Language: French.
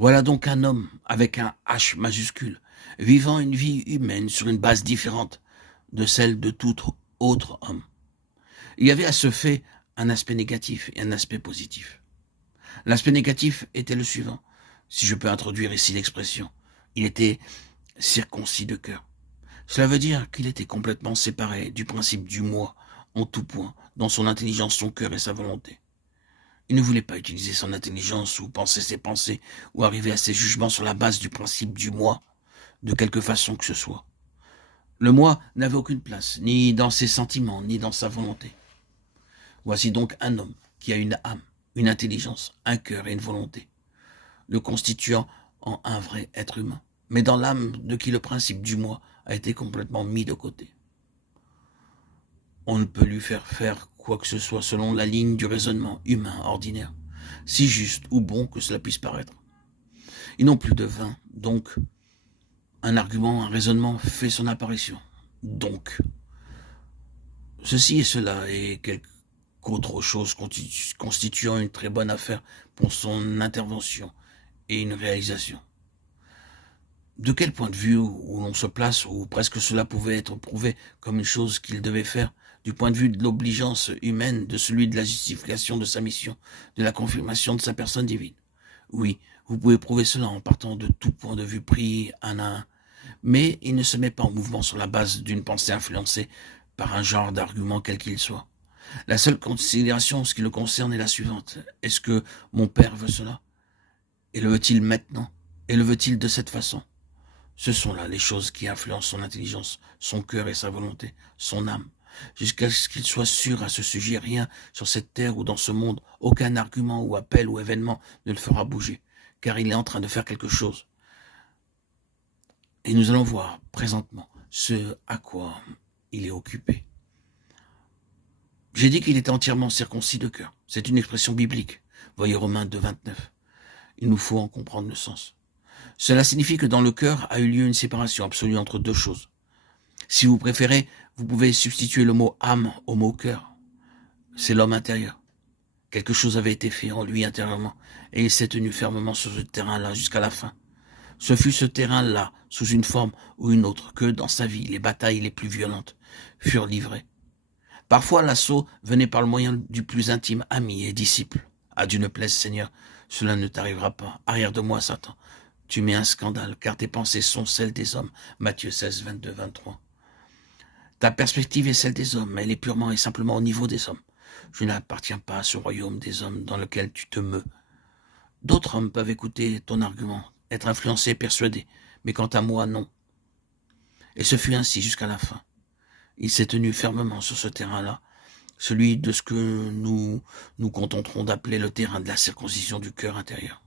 Voilà donc un homme avec un H majuscule, vivant une vie humaine sur une base différente de celle de tout autre homme. Il y avait à ce fait un aspect négatif et un aspect positif. L'aspect négatif était le suivant, si je peux introduire ici l'expression. Il était circoncis de cœur. Cela veut dire qu'il était complètement séparé du principe du moi en tout point, dans son intelligence, son cœur et sa volonté. Il ne voulait pas utiliser son intelligence ou penser ses pensées ou arriver à ses jugements sur la base du principe du moi, de quelque façon que ce soit. Le moi n'avait aucune place, ni dans ses sentiments, ni dans sa volonté. Voici donc un homme qui a une âme, une intelligence, un cœur et une volonté, le constituant en un vrai être humain, mais dans l'âme de qui le principe du moi a été complètement mis de côté. On ne peut lui faire quoi que ce soit selon la ligne du raisonnement humain ordinaire, si juste ou bon que cela puisse paraître. Ils n'ont plus de vain, donc un argument, un raisonnement fait son apparition. Donc, ceci et cela et quelque autre chose constituant une très bonne affaire pour son intervention et une réalisation. De quel point de vue où l'on se place, où presque cela pouvait être prouvé comme une chose qu'il devait faire, du point de vue de l'obligeance humaine, de celui de la justification de sa mission, de la confirmation de sa personne divine. Oui, vous pouvez prouver cela en partant de tout point de vue pris un à un, mais il ne se met pas en mouvement sur la base d'une pensée influencée par un genre d'argument quel qu'il soit. La seule considération en ce qui le concerne est la suivante. Est-ce que mon père veut cela? Et le veut-il maintenant? Et le veut-il de cette façon? Ce sont là les choses qui influencent son intelligence, son cœur et sa volonté, son âme. Jusqu'à ce qu'il soit sûr à ce sujet, rien sur cette terre ou dans ce monde, aucun argument ou appel ou événement ne le fera bouger, car il est en train de faire quelque chose. Et nous allons voir présentement ce à quoi il est occupé. J'ai dit qu'il était entièrement circoncis de cœur. C'est une expression biblique. Voyez Romains 2, 29. Il nous faut en comprendre le sens. Cela signifie que dans le cœur a eu lieu une séparation absolue entre deux choses. Si vous préférez, vous pouvez substituer le mot âme au mot cœur. C'est l'homme intérieur. Quelque chose avait été fait en lui intérieurement, et il s'est tenu fermement sur ce terrain-là jusqu'à la fin. Ce fut ce terrain-là, sous une forme ou une autre, que, dans sa vie, les batailles les plus violentes furent livrées. Parfois, l'assaut venait par le moyen du plus intime ami et disciple. À Dieu ne plaise, Seigneur, cela ne t'arrivera pas. Arrière de moi, Satan. Tu mets un scandale, car tes pensées sont celles des hommes. Matthieu 16, 22, 23. Ta perspective est celle des hommes, elle est purement et simplement au niveau des hommes. Je n'appartiens pas à ce royaume des hommes dans lequel tu te meus. D'autres hommes peuvent écouter ton argument, être influencés et persuadés, mais quant à moi, non. Et ce fut ainsi jusqu'à la fin. Il s'est tenu fermement sur ce terrain-là, celui de ce que nous contenterons d'appeler le terrain de la circoncision du cœur intérieur.